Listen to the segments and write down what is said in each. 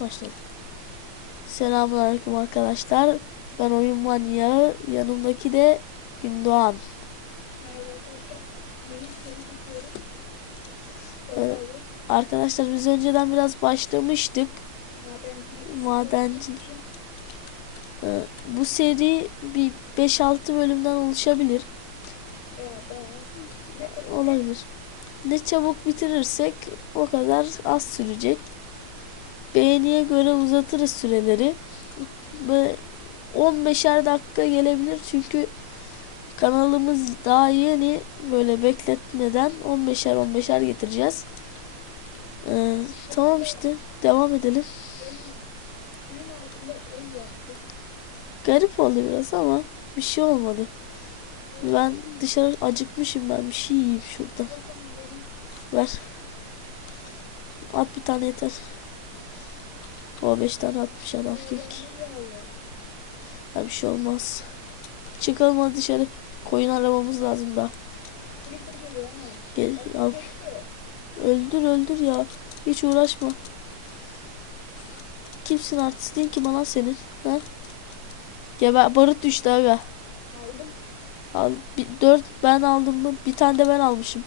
Başladı. Selamünaleyküm arkadaşlar. Ben oyun manyağı. Yanımdaki de Gündoğan. Ee, arkadaşlar biz önceden biraz başlamıştık. Madenci. Ee, bu seri bir 5-6 bölümden oluşabilir. Olabilir. Ne çabuk bitirirsek o kadar az sürecek. Beğeniye göre uzatırız süreleri. Ve 15'er dakika gelebilir çünkü kanalımız daha yeni böyle bekletmeden 15'er 15'er getireceğiz. Ee, tamam işte devam edelim. Garip oldu biraz ama bir şey olmadı. Ben dışarı acıkmışım ben bir şey yiyeyim şurada. Ver. At bir tane yeter. O beş tane atmış adam ki? Ya bir şey olmaz. Çıkalım hadi dışarı. Koyun aramamız lazım daha. Gel al. Öldür öldür ya. Hiç uğraşma. Kimsin artistin ki bana senin? Ha? Geber barut düştü aga. Al, bir, dört ben aldım mı? Bir tane de ben almışım.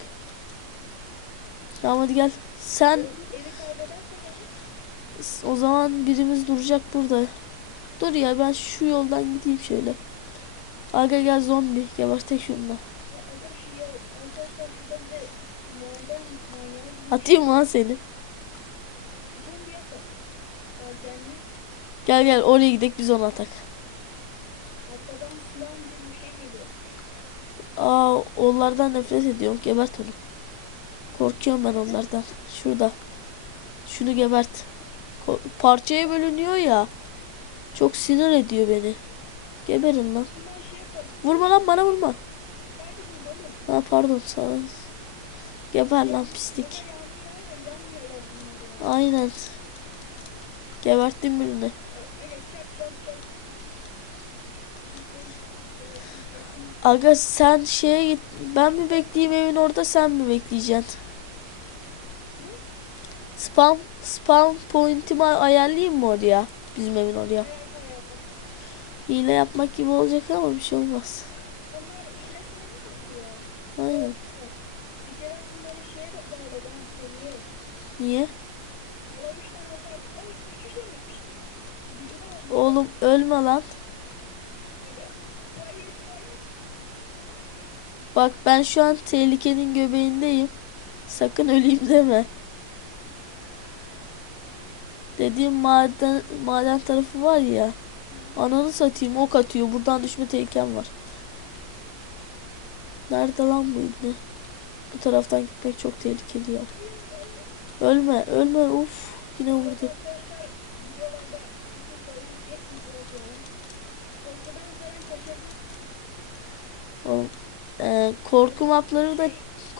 Tamam hadi gel. Sen o zaman birimiz duracak burada. Dur ya ben şu yoldan gideyim şöyle. Aga gel zombi. Gebertek şununla. Atayım lan seni. Gel gel oraya gidelim biz onu atak. Aa onlardan nefret ediyorum. Gebert onu. Korkuyorum ben onlardan. Şurada. Şunu gebert. Parçaya bölünüyor ya. Çok sinir ediyor beni. Geberin lan. Vurma lan bana vurma. Ha pardon sana. Geber lan pislik. Aynen. Geberttim birini. Aga sen şeye git. Ben mi bekleyeyim evin orada sen mi bekleyeceksin? Spam spam point'imi ayarlayayım mı oraya? Bizim evin oraya. Hile yapmak gibi olacak ama bir şey olmaz. Aynen. Niye? Oğlum ölme lan. Bak ben şu an tehlikenin göbeğindeyim. Sakın öleyim deme. Dediğim maden maden tarafı var ya. Ananı satayım ok atıyor. Buradan düşme tehlikem var. Nerede lan bu ibne? Bu taraftan gitmek çok tehlikeli ya. Ölme, ölme. Uf, yine vurdu. Oğlum, e, korku mapları da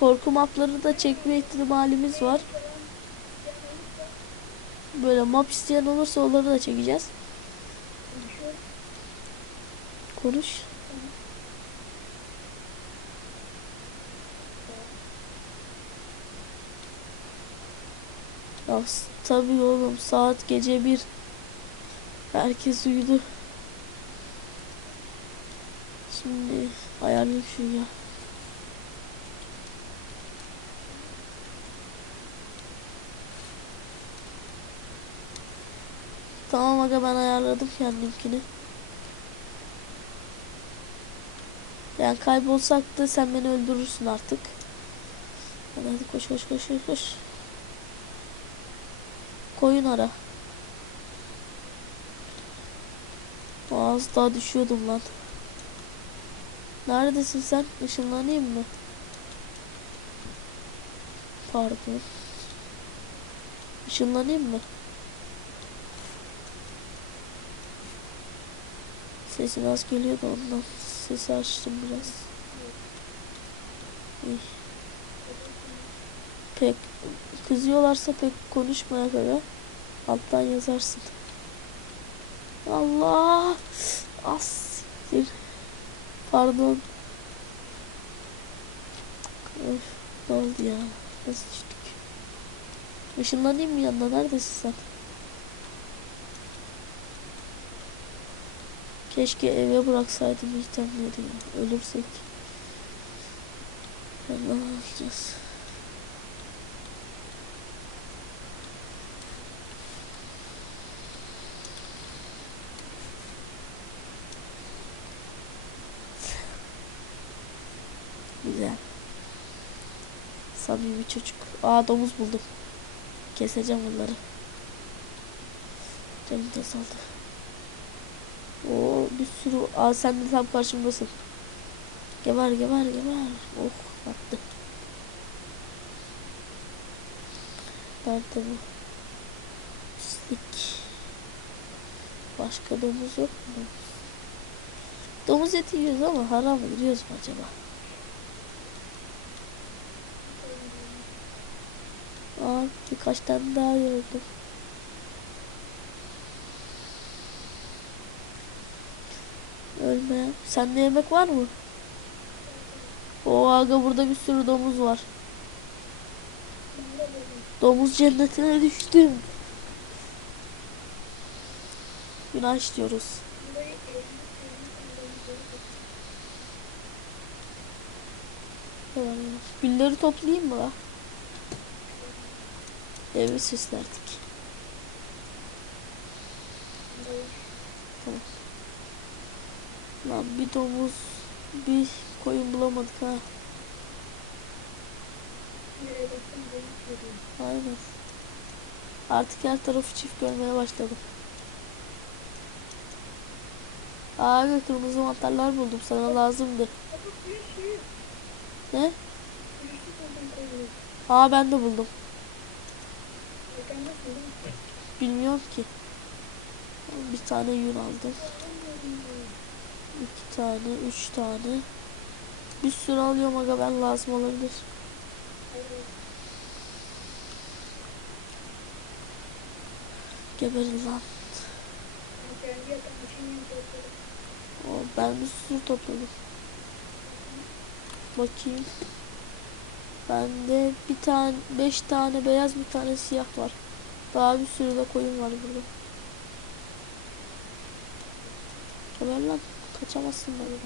korku mapları da çekme ihtimalimiz var. Böyle map isteyen olursa onları da çekeceğiz. Konuş. Ya tabii oğlum saat gece bir. Herkes uyudu. Şimdi ayarlayayım şunu ya. Tamam aga ben ayarladım kendimkini. Yani kaybolsak da sen beni öldürürsün artık. Hadi, hadi koş koş koş koş. Koyun ara. Az daha düşüyordum lan. Neredesin sen? Işınlanayım mı? Pardon. Işınlanayım mı? Sesin az geliyordu ondan. Sesi açtım biraz. İyi. Pek kızıyorlarsa pek konuşmaya göre alttan yazarsın. Allah! As. Pardon. Öf, ne oldu ya? Nasıl düştük? Işınlanayım mı yanına? Neredesin sen? Keşke eve bıraksaydım itemleri. Ölürsek. Allah alacağız. Güzel. Samimi çocuk. Aa domuz buldum. Keseceğim bunları. Canım da saldı. Oo bir sürü. Aa sen de tam karşımdasın. Geber geber geber. Oh attı. Nerede bu? Pislik. Başka domuz yok mu? Domuz eti yiyoruz ama haram mı yiyoruz mu acaba? Aa birkaç tane daha gördüm. Ölme. Sende yemek var mı? O aga burada bir sürü domuz var. Domuz cennetine düştüm. Günah işliyoruz. Gülleri toplayayım mı la? Evi süslerdik. Lan bir domuz, bir koyun bulamadık ha. Aynen. Artık her tarafı çift görmeye başladım. Aa kırmızı mantarlar buldum sana lazımdı. Ne? Aa ben de buldum. Bilmiyorum ki. Bir tane yün aldım. İki tane, üç tane. Bir sürü alıyorum aga ben lazım olabilir. Geberin lan. O, ben bir sürü topladım. Bakayım. Bende bir tane, beş tane beyaz bir tane siyah var. Daha bir sürü de koyun var burada. Geber lan. Kaçamazsın böyle.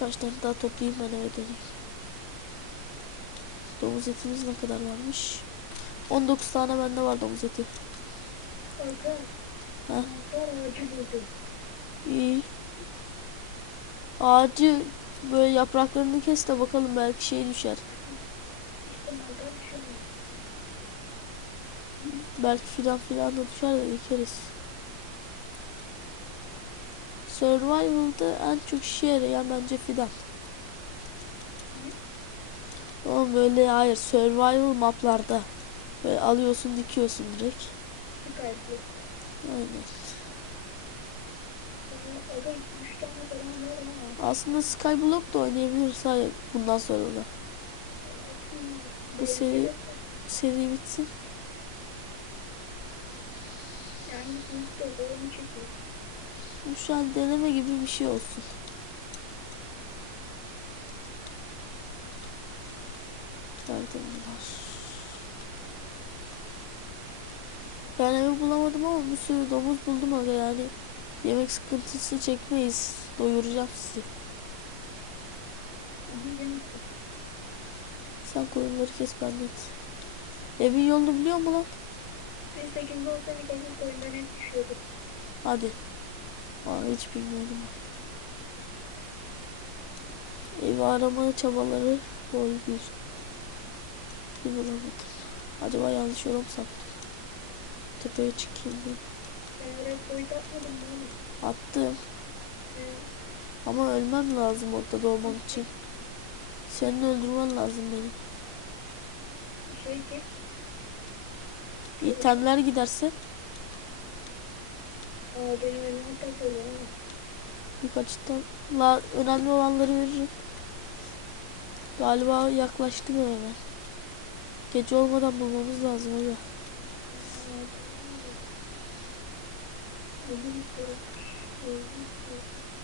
Kaç tane daha toplayayım ben eve döneyim. Domuz etimiz ne kadar varmış? 19 tane bende var domuz eti. Ha? İyi. Ağacı böyle yapraklarını kes de bakalım belki şey düşer. Belki filan filan da düşer de ekeriz. Survival'da en çok işe yarayan bence fidan. Oğlum böyle hayır survival maplarda böyle alıyorsun dikiyorsun direkt. Aynen. Aslında Skyblock da oynayabiliriz hayır bundan sonra da. Bu seri seri bitsin. Bu şu an deneme gibi bir şey olsun. Nerede bunlar? Ben evi bulamadım ama bir sürü domuz buldum aga yani. Yemek sıkıntısı çekmeyiz. Doyuracağım sizi. Sen koyunları kes ben de. Evin yolunu biliyor musun lan? Hadi. Aa, hiç bilmiyorum. Evi arama çabaları boy bir. Bir bulamadım. Acaba yanlış yola mı saptım? Tepeye çıkayım bir. Attım. Ama ölmem lazım orada doğmam için. Senin öldürmen lazım beni. İtemler giderse birkaç tane la önemli olanları veririm. Galiba yaklaştım eve ben. Gece olmadan bulmamız lazım aga.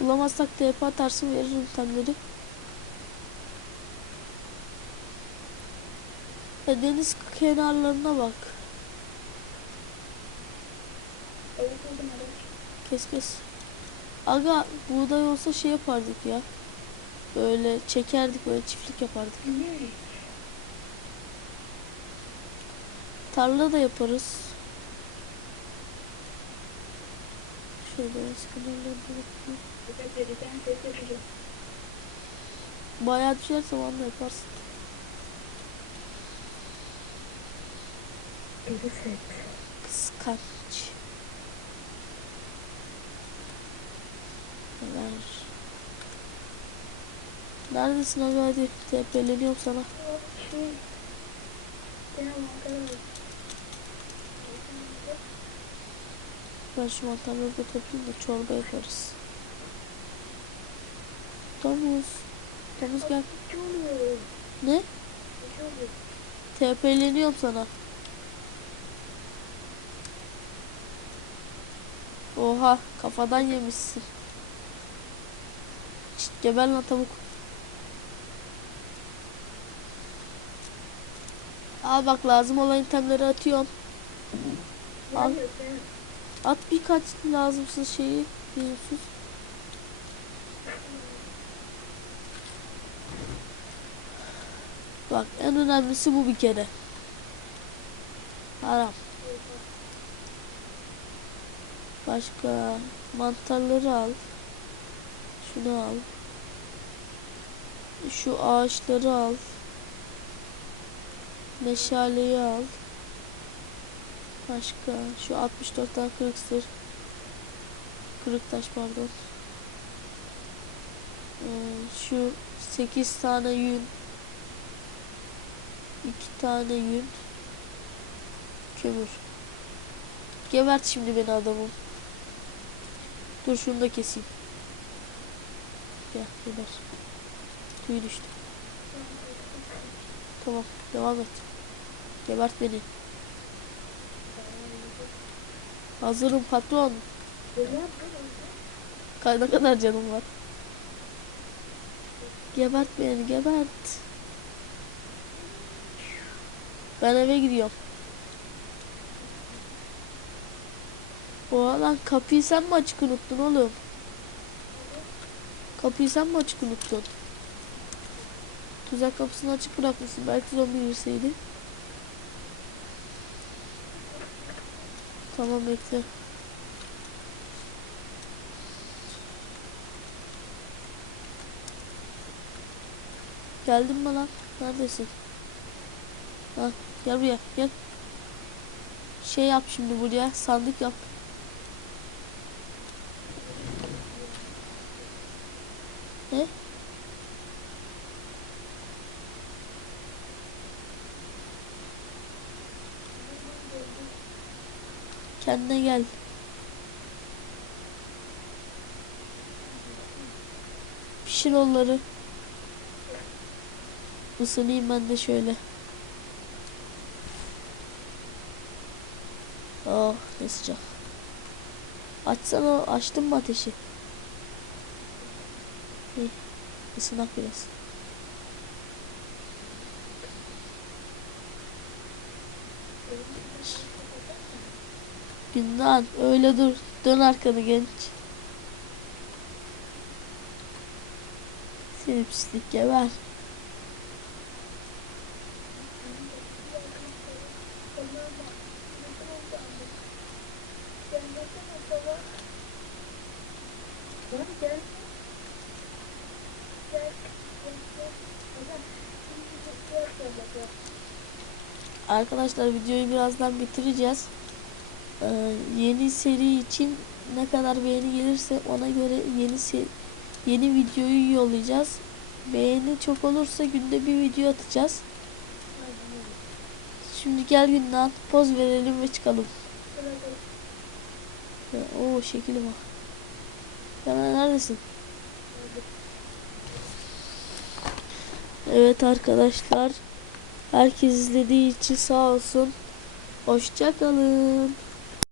Bulamazsak TP atarsın veririm itemleri. E, deniz kenarlarına bak. Kes kes. Aga buğday olsa şey yapardık ya. Böyle çekerdik böyle çiftlik yapardık. Tarla da yaparız. Şöyle eskiden Bayağı düşerse onu yaparsın. Kıskanç. Ver. Neredesin abi hadi tepeleniyorum sana. Ben şu mantarları da toplayayım da çorba yaparız. Domuz. Domuz gel. Ne? TP'leniyorum sana. Oha kafadan yemişsin. Geber tavuk. Al bak lazım olan itemleri atıyorum. Al. At birkaç lazımsız şeyi. Yiyorsunuz. Bak en önemlisi bu bir kere. Haram. Başka mantarları al. Şunu al. Şu ağaçları al. Meşaleyi al. Başka şu 64 tane kırık sır. Kırık taş pardon. Ee, şu 8 tane yün. 2 tane yün. Kömür. Gebert şimdi beni adamım. Dur şunu da keseyim. Ya geber. Tüy düştü. Tamam devam et. Gebert beni. Hazırım patron. Ne kadar canım var. Gebert beni gebert. Ben eve gidiyorum. Oha lan kapıyı sen mi açık unuttun oğlum? Kapıyı sen mi açık unuttun? Tuzak kapısını açık bırakmışsın. Belki zombi girseydi. Tamam bekle. Geldin mi lan? Neredesin? Ha, gel buraya gel. Şey yap şimdi buraya sandık yap. Ne? Kendine gel. Pişir onları. Isınayım ben de şöyle. Oh ne sıcak. Açsana açtın mı ateşi? İyi. Isınak biraz. Günden öyle dur. Dön arkanı genç. Seni pislik geber. Arkadaşlar videoyu birazdan bitireceğiz. Ee, yeni seri için ne kadar beğeni gelirse ona göre yeni yeni videoyu yollayacağız. Beğeni çok olursa günde bir video atacağız. Şimdi gel günden poz verelim ve çıkalım. Ya, Oo şekili bak. Hemen neredesin? Evet arkadaşlar. Herkes izlediği için sağ olsun. Hoşça kalın.